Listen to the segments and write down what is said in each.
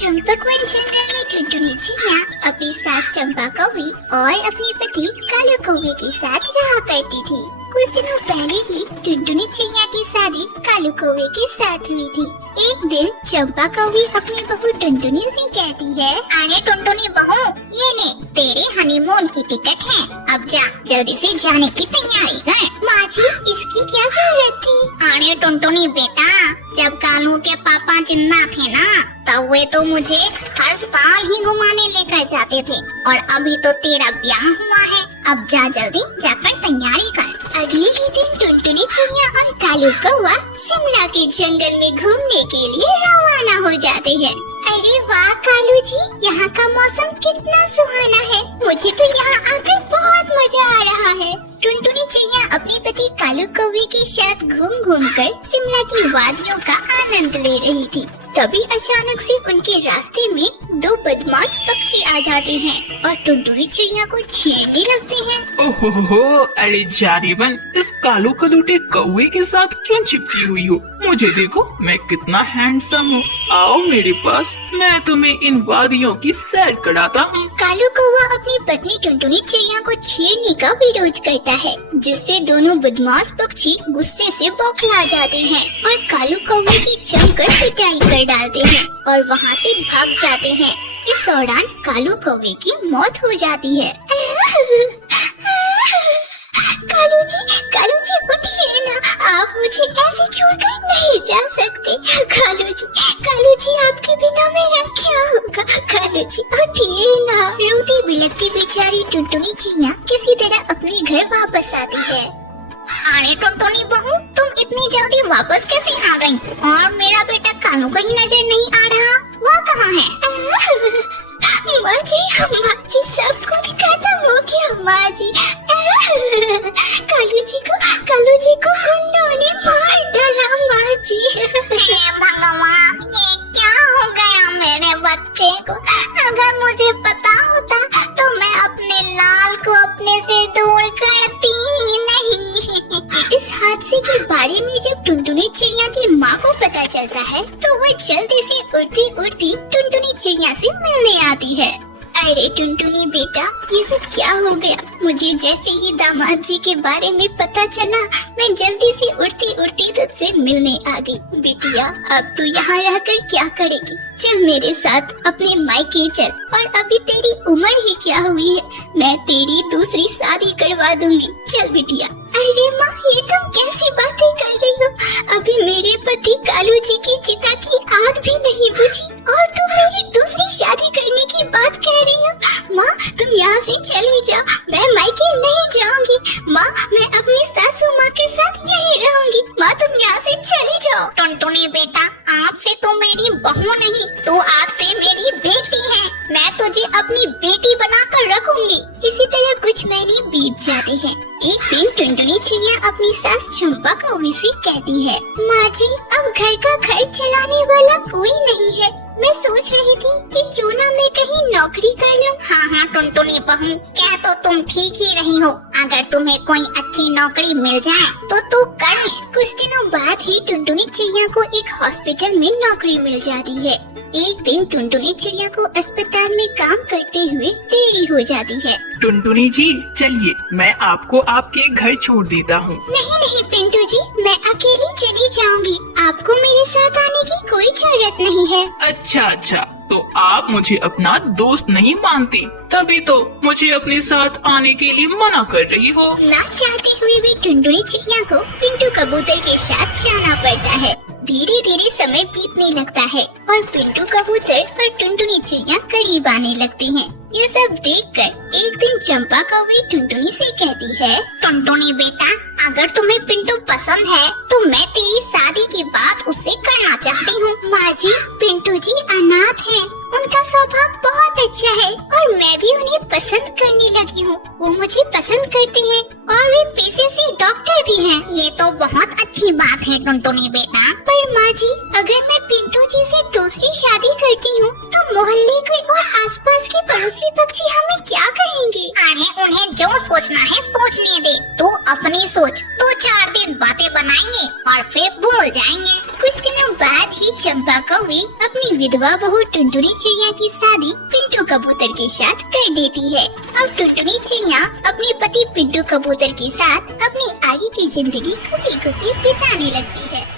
चंपकवन जंगल में टुनटुनी चिड़िया अपनी सास चंपा कौवी और अपने पति कालू कौवे के साथ रहा करती थी। कुछ दिनों पहले ही टुनटुनी चिड़िया की शादी कालू कौवे के साथ हुई थी। एक दिन चंपा कौवी अपनी बहू टुनटुनी से कहती है, अरे टुनटुनी बहू, ये ले तेरे हनीमून की टिकट है, अब जा जल्दी से जाने की तैयारी कर। माँ जी, इसकी क्या जरूरत थी? अरे टुनटुनी बेटा, जब कालू के पापा जिंदा थे ना, तब वे तो मुझे हर साल ही घुमाने लेकर जाते थे, और अभी तो तेरा ब्याह हुआ है, अब जा जल्दी जाकर तैयारी कर। अगले ही दिन टुनटुनी चिड़िया और कालू कौवा शिमला के जंगल में घूमने के लिए रवाना हो जाते हैं। अरे वाह कालू जी, यहाँ का मौसम कितना सुहाना है, मुझे तो यहाँ आकर बहुत मजा आ रहा है। टुनटुनी चिड़िया अपने पति कालू कौवे के साथ घूम घूम कर शिमला की वादियों का आनंद ले रही थी। तभी अचानक से उनके रास्ते में दो बदमाश पक्षी आ जाते हैं और टुनटुनी चिड़िया को छेड़ने लगते हैं। ओहो, अरे जारीबन, इस कालू कलूटे कौवे के साथ क्यों चिपकी हुई हो? मुझे देखो, मैं कितना हैंडसम हूँ। आओ मेरे पास, मैं तुम्हें इन वादियों की सैर कराता हूँ। कालू कौवा अपनी पत्नी टुनटुनी चिड़िया को छेड़ने का विरोध करता है, जिससे दोनों बदमाश पक्षी गुस्से से बौखला जाते हैं और कालू कौवे की जमकर पिटाई कर डालते हैं और वहाँ से भाग जाते हैं। इस दौरान कालू कौवे की मौत हो जाती है। कालू जी उठिए ना, आप मुझे ऐसे छोड़कर नहीं जा सकते। कालू जी आपके बिना मेरा क्या होगा? कालू जी उठिए ना। रोती बिलखती बेचारी टुनटुनी चिड़िया किसी तरह अपने घर वापस आती है। अरे टुनटुनी बहू, तुम इतनी जल्दी वापस कैसे आ गई? और मेरा बेटा कालू कहीं नजर नहीं आ रहा, वो कहाँ है? माँ जी सब कुछ खत्म हो गया माँ जी। कालू जी को गुंडों ने मार डाला माँ जी। भगवान, ये क्या हो गया मेरे बच्चे को? अगर मुझे पता होता तो मैं अपने लाल को अपने से दूर करती ही नहीं। इस हादसे के बारे में जब टुनटुनी चिड़िया की माँ को पता चलता है तो वह जल्दी से उड़ती उड़ती टुनटुनी चिड़िया से मिलने आती है। अरे टुनटुनी बेटा, ये सब क्या हो गया? मुझे जैसे ही दामाद जी के बारे में पता चला, मैं जल्दी से उड़ती उड़ती तुझसे मिलने आ गई। बेटिया, अब तू यहाँ रहकर क्या करेगी? चल मेरे साथ अपने मायके चल, और अभी तेरी उम्र ही क्या हुई है, मैं तेरी दूसरी शादी करवा दूंगी। चल बिटिया। अरे माँ, ये तुम कैसी बातें कर रही हो? अभी मेरे पति कालू जी की चिता की आग भी नहीं बुझी और तुम मेरी दूसरी शादी करने की बात कह रही हो? माँ, तुम यहाँ से चली जाओ, मैं मायके नहीं जाऊंगी। माँ, मैं अपनी सासू माँ के साथ यहीं रहूंगी। माँ, तुम यहाँ से चली जाओ। टुनटुनी बेटा, आज से तो मेरी बहू नहीं, तू आज से मेरी बेटी है। मैं तुझे अपनी बेटी बनाकर रखूंगी। इसी तरह कुछ महीने बीत जाते हैं। एक दिन टुनटुनी चिड़िया अपनी सास चंपा कौवी से कहती है, माँ जी, अब घर का खर्च चलाने वाला कोई नहीं है। मैं सोच रही थी कि क्यों ना मैं कहीं नौकरी कर लूं। हाँ टुनटुनी बहू, कह तो तुम ठीक ही रही हो। अगर तुम्हें कोई अच्छी नौकरी मिल जाए तो तू कर ले। कुछ दिनों बाद ही टुनटुनी चिड़िया को एक हॉस्पिटल में नौकरी मिल जाती है। एक दिन टुनटुनी चिड़िया को अस्पताल में काम करते हुए देरी हो जाती है। टुनटुनी जी, चलिए, मैं आपको आपके घर छोड़ देता हूँ। नहीं पिंटू जी, मैं अकेली चली जाऊंगी। आपको मेरे साथ आने की कोई जरूरत नहीं है। अच्छा, तो आप मुझे अपना दोस्त नहीं मानती, तभी तो मुझे अपने साथ आने के लिए मना कर रही हो। ना चाहते हुए भी टुनटुनी चिड़िया को पिंटू कबूतर के साथ जाना पड़ता है। धीरे धीरे समय बीतने लगता है और पिंटू कबूतर और टुनटुनी चिड़िया करीब आने लगते हैं। ये सब देखकर एक दिन चंपा कौवी टुनटुनी से कहती है, टुनटुनी बेटा, अगर तुम्हें पिंटू पसंद है तो मैं तेरी शादी की बात उससे करना चाहती हूँ। माँ जी, पिंटू जी अनाथ हैं, उनका स्वभाव बहुत अच्छा है और मैं भी उन्हें पसंद करने लगी हूँ। वो मुझे पसंद करते हैं और वे पेशे से डॉक्टर भी हैं। ये तो बहुत अच्छी बात है टुनटुनी बेटा। पर माँ जी, अगर मैं पिंटू जी से दूसरी शादी करती हूँ तो मोहल्ले के और आसपास के पड़ोसी पक्षी हमें क्या कहेंगे? अरे उन्हें जो सोचना है सोचने दे, तू अपनी सोच। 2-4 दिन बातें बनाएंगे और फिर भूल जाएंगे। कुछ दिनों बाद ही एक चंपा कौवी अपनी विधवा बहू टुनटुनी चिड़िया की शादी पिंटू कबूतर के साथ कर देती है। अब टुनटुनी चिड़िया अपने पति पिंटू कबूतर के साथ अपनी आगे की जिंदगी खुशी खुशी बिताने लगती है।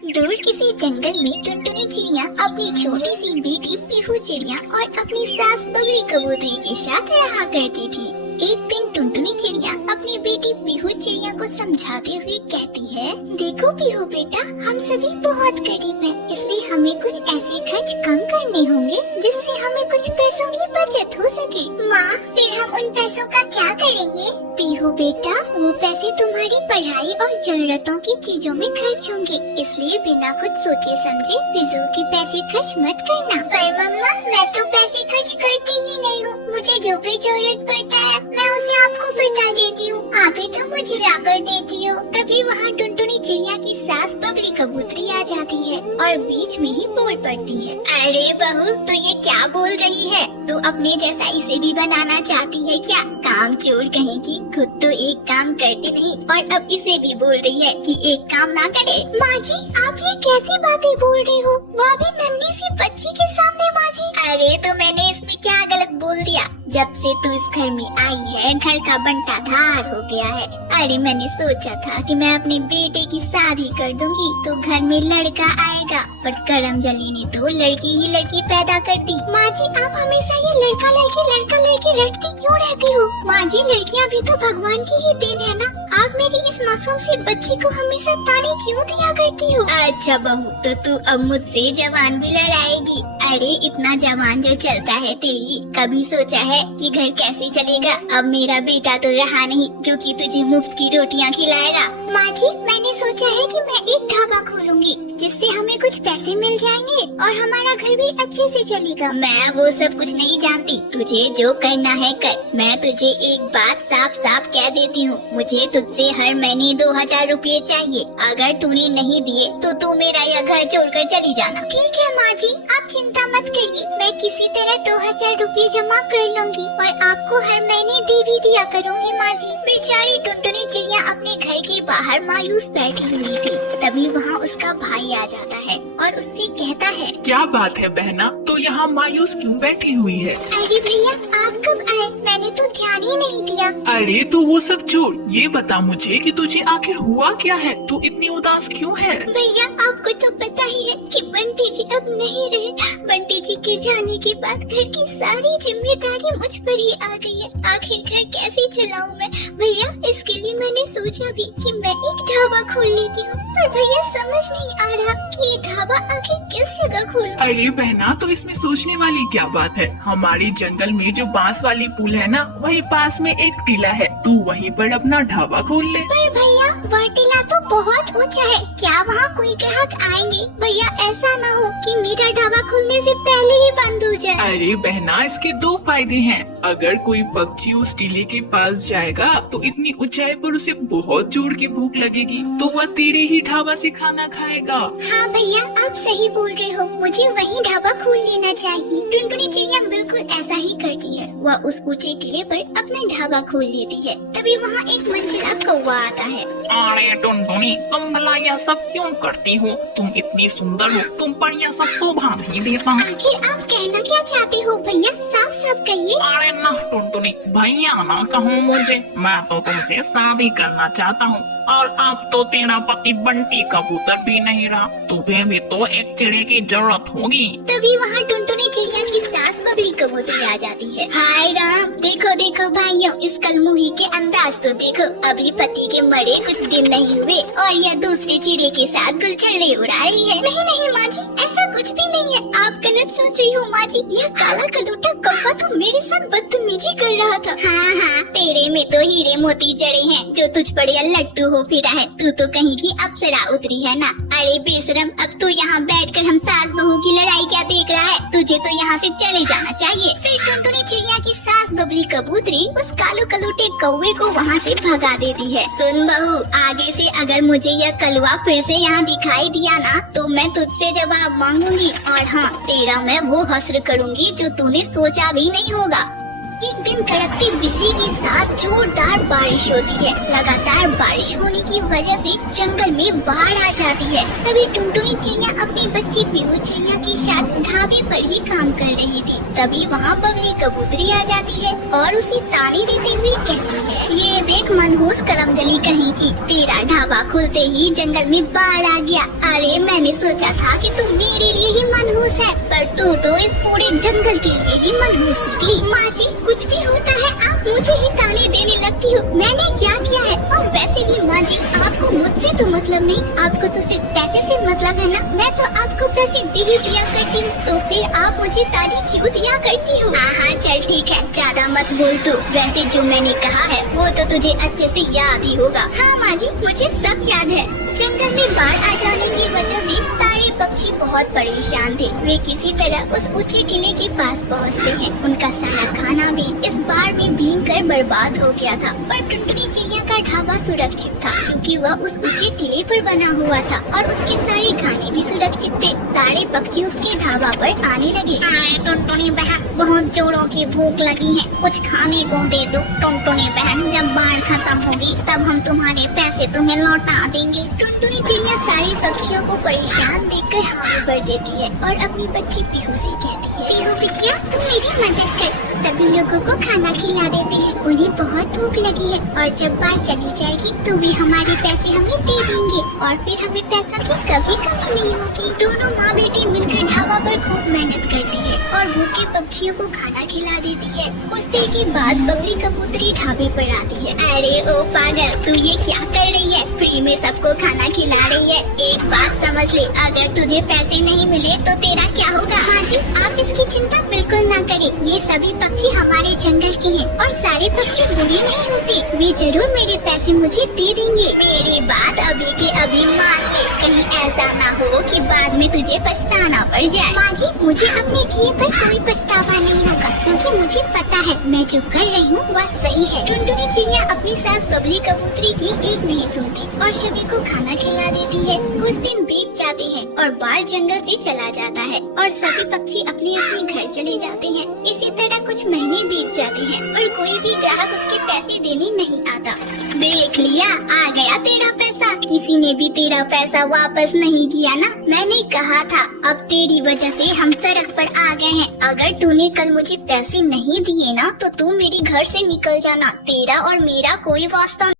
दूर किसी जंगल में टुनटुनी चिड़िया अपनी छोटी सी बेटी पीहू चिड़िया और अपनी सास बबली कबूतरी के साथ रहा करती थी। एक दिन टुनटुनी चिड़िया अपनी बेटी पीहू चिड़िया को समझाते हुए कहती है, देखो पीहू बेटा, हम सभी बहुत गरीब हैं, इसलिए हमें कुछ ऐसे खर्च कम करने होंगे जिससे हमें कुछ पैसों की बचत हो सके। माँ, फिर हम उन पैसों का क्या करेंगे? पीहू बेटा, वो पैसे तुम्हारी पढ़ाई और जरूरतों की चीजों में खर्च होंगे, इसलिए बिना कुछ सोचे समझे फिजूल के पैसे खर्च मत करना। पर मम्मा, मैं तो पैसे खर्च करती ही नहीं हूँ, मुझे जो भी जरूरत पड़ता है मैं उसे आपको बता देती हूँ, आप ही तो मुझे लाकर देती हो। तभी वहाँ टुनटुनी चिड़िया की सास बबली कबूतरी आ जाती है और बीच में ही बोल पड़ती है, अरे बहू, तो ये क्या बोल रही है? तू अपने जैसा इसे भी बनाना चाहती है क्या? काम चोर कहीं की, खुद तो एक काम करती नहीं और अब इसे भी बोल रही है कि एक काम ना करे। माँ जी, आप ये कैसी बातें बोल रही हो? वह भी नन्ही सी बच्ची के सामने। माँ जी, अरे तो मैंने इसमें क्या गलत बोल दिया? जब से तू इस घर में आई है, घर का बंटाधार हो गया है। अरे मैंने सोचा था कि मैं अपने बेटे की शादी कर दूंगी तो घर में लड़का आएगा, पर करम जली ने तो लड़की ही लड़की पैदा कर दी। माँ जी, आप हमेशा ये लड़का लड़की रटती क्यों रहती हो? माँ जी, लड़कियाँ भी तो भगवान की ही देन है ना, आप मेरी इस मासूम सी बच्ची को हमेशा ताने क्यों दिया करती हो? अच्छा बहू, तो तू अब मुझसे जवान भी लड़ाएगी? अरे इतना जवान जो चलता है तेरी, कभी सोचा है कि घर कैसे चलेगा? अब मेरा बेटा तो रहा नहीं जो कि तुझे मुफ्त की रोटियां खिलाएगा। माँ जी, मैंने सोचा है कि मैं एक ढाबा खोलूंगी जिससे हमें कुछ पैसे मिल जाएंगे और हमारा घर भी अच्छे से चलेगा। मैं वो सब कुछ नहीं जानती, तुझे जो करना है कर। मैं तुझे एक बात साफ साफ कह देती हूँ, मुझे तुझसे हर महीने 2000 रुपए चाहिए। अगर तूने नहीं दिए तो तू मेरा यह घर छोड़कर चली जाना। ठीक है माँ जी, आप चिंता मत करिए, मैं किसी तरह 2000 रुपए जमा कर लूंगी और आपको हर महीने दे भी दिया करूँगी। माँ जी, बेचारी टुनटुनी चिड़िया अपने घर के बाहर मायूस बैठी हुई थी। तभी वहाँ उसका भाई आ जाता है और उससे कहता है, क्या बात है बहना, तो यहाँ मायूस क्यों बैठी हुई है? अरे भैया, आप कब आए? मैंने तो ध्यान ही नहीं दिया। अरे तो वो सब छोड़, ये बता मुझे कि तुझे आखिर हुआ क्या है? तू इतनी उदास क्यों है? भैया, आपको तो पता ही है कि बंटी जी अब नहीं रहे। बंटी जी के जाने के बाद घर की सारी जिम्मेदारी मुझ पर ही आ गई है। आखिर घर कैसे चलाऊं मैं? भैया, इसके लिए मैंने सोचा भी कि मैं एक ढाबा खोल लेती हूँ, पर भैया समझ नहीं आ रहा कि ये ढाबा आखिर किस जगह खोलूं। अरे बहना, तो इसमें सोचने वाली क्या बात है? हमारे जंगल में जो बांस वाली पुल है ना, वही पास में एक टीला है, तू वहीं पर अपना ढाबा खोल ले। पर भैया, वह टीला तो बहुत ऊंचा है, क्या वहाँ कोई ग्राहक आएंगे? भैया, ऐसा ना हो कि मेरा ढाबा खुलने से पहले ही बंद हो जाए। अरे बहना, इसके दो फायदे हैं। अगर कोई पक्षी उस टीले के पास जाएगा तो इतनी ऊंचाई पर उसे बहुत जोर की भूख लगेगी, तो वह तेरे ही ढाबा से खाना खाएगा। हाँ भैया, आप सही बोल रहे हो, मुझे वही ढाबा खोल लेना चाहिए। टुनटुनी चिड़िया बिल्कुल ऐसा ही करती है, वह उस ऊंचे टीले पर अपना ढाबा खोल लेती है। तभी वहाँ एक मंझला कौवा आता है। अरे टुनटुनी, तुम भला यह सब क्यों करती हो? तुम इतनी सुंदर हो, तुम पर यह सब शोभा नहीं देता। आखिर आप कहना क्या चाहते हो भैया? साफ साफ कहिए। अरे ना टुनटुनी, भैया ना कहो मुझे, मैं तो तुमसे शादी करना चाहता हूँ और अब तो तेरा पति बंटी कबूतर भी नहीं रहा, तुम्हें भी तो एक चिड़े की जरूरत होगी। तभी वहाँ टुनटुनी चिड़िया की सास बबली कबूतरी आ जाती है। हाय राम, देखो देखो भाइयों, इस कलमुही के अंदाज तो देखो, अभी पति के मरे कुछ दिन नहीं हुए और यह दूसरे चिड़े के साथ गुलछड़े उड़ा रही है। नहीं नहीं माँ जी, ऐसा कुछ भी नहीं है, आप गलत सोच रही हो माँ जी। यह काला कलूटा कौवा तो मेरे साथ बदतमीजी कर रहा था। हाँ हाँ, तेरे में तो हीरे मोती जड़े हैं, जो तुझ पर यह लट्टू हो फिरा है, तू तो कहीं की अप्सरा उतरी है ना। अरे बेशरम, अब तू यहाँ बैठकर हम सास बहू की लड़ाई क्या देख रहा है? तुझे तो यहाँ से चले जाना चाहिए। फिर टुनटुनी चिड़िया की सास बबली कबूतरी उस कालू कलूटे कौवे को वहाँ से भगा देती है। सुन बहू, आगे से अगर मुझे यह कलवा फिर से यहाँ दिखाई दिया ना, तो मैं तुझसे जवाब मांगूंगी और हाँ, तेरा मैं वो हस्र करूँगी जो तूने सोचा भी नहीं होगा। एक दिन कड़कती बिजली के साथ जोरदार बारिश होती है। लगातार बारिश होने की वजह से जंगल में बाढ़ आ जाती है। तभी टुनटुनी चिड़िया अपनी बच्ची पीहू चिड़िया के साथ ढाबे पर ही काम कर रही थी। तभी वहाँ बगली कबूतरी आ जाती है और उसे ताली देते हुए कहती है, ये देख मनहूस करमजली कहीं की, तेरा ढाबा खुलते ही जंगल में बाढ़ आ गया। अरे मैंने सोचा था कि तू मेरे लिए ही मनहूस है, पर तू तो इस पूरे जंगल के लिए ही मनहूस निकली। माँ जी, कुछ भी होता है आप मुझे ही ताने देने लगती हो। मैंने क्या किया है? और वैसे भी माँ जी, आपको मुझसे तो मतलब नहीं, आपको तो सिर्फ पैसे से मतलब है ना। मैं तो आपको पैसे दे ही दिया करती हूँ, तो फिर आप मुझे ताने क्यों दिया करती हो? हाँ चल ठीक है, ज्यादा मत बोल तू। वैसे जो मैंने कहा है वो तो तुझे अच्छे से याद ही होगा। हाँ माँ जी, मुझे सब याद है। जंगल में बाढ़ आ जाने की वजह से सारे पक्षी बहुत परेशान थे। वे किसी तरह उस ऊंचे टीले के पास पहुँचते हैं। उनका सारा खाना भी इस बाढ़ में भीगकर बर्बाद हो गया था, पर टुनटुनी चिड़िया का ढाबा सुरक्षित था, क्योंकि वह उस ऊंचे टीले पर बना हुआ था और उसके सारे खाने भी सुरक्षित थे। सारे पक्षी उसके ढाबा पर आने लगे। टुनटुनी बहन, बहुत जोरों की भूख लगी है, कुछ खाने को दे दो। टुनटुनी बहन, जब बाढ़ खत्म होगी तब हम तुम्हारे पैसे तुम्हें लौटा देंगे। टुनटुनी चिड़िया सारे पक्षियों को परेशान देखकर हाँ भर देती है और अपनी बच्ची पीहू से कहती है, पीहू बिटिया तुम मेरी मदद कर, सभी लोगों को खाना खिला देते हैं, उन्हें बहुत भूख लगी है, और जब बाढ़ चली जाएगी तो भी हमारे पैसे हमें दे देंगे और फिर हमें पैसों की कभी कमी नहीं होगी। दोनों माँ बेटी मिलकर ढाबा पर खूब मेहनत करती है और भूखे पक्षियों को खाना खिला देती है। कुछ देर के बाद बगली कबूतरी ढाबे पर आती है। अरे ओ पागल, तू ये क्या कर रही है? फ्री में सबको खाना खिला रही है। एक बात समझ ले, अगर तुझे पैसे नहीं मिले तो तेरा क्या होगा? हाँ जी, आप इसकी चिंता बिल्कुल ना करें, ये सभी पक्षी हमारे जंगल के हैं और सारे पक्षी बुरे नहीं होते, वे जरूर मेरे पैसे मुझे दे देंगे। मेरी बात अभी के अभी मान ले, कहीं ऐसा ना हो कि बाद में तुझे पछताना पड़ जाए। माँ जी, मुझे अपने किए पर कोई पछतावा नहीं होगा, क्योंकि मुझे पता है मैं जो कर रही हूँ वह सही है। टुनटुनी चिड़िया अपनी सास बबली कबूतरी की एक नहीं सुनती और सभी को खाना खिला देती है। कुछ दिन बीत जाते हैं और बाढ़ जंगल से चला जाता है और सभी पक्षी अपने अपने घर चले जाते हैं। इसी तरह कुछ महीने बीत जाते हैं और कोई भी ग्राहक उसके पैसे देने नहीं आता। देख लिया, आ गया तेरा पैसा। किसी ने भी तेरा पैसा वापस नहीं किया ना। मैंने कहा था, अब तेरी वजह से हम सड़क पर आ गए हैं। अगर तूने कल मुझे पैसे नहीं दिए ना तो तू मेरे घर से निकल जाना, तेरा और मेरा कोई वास्ता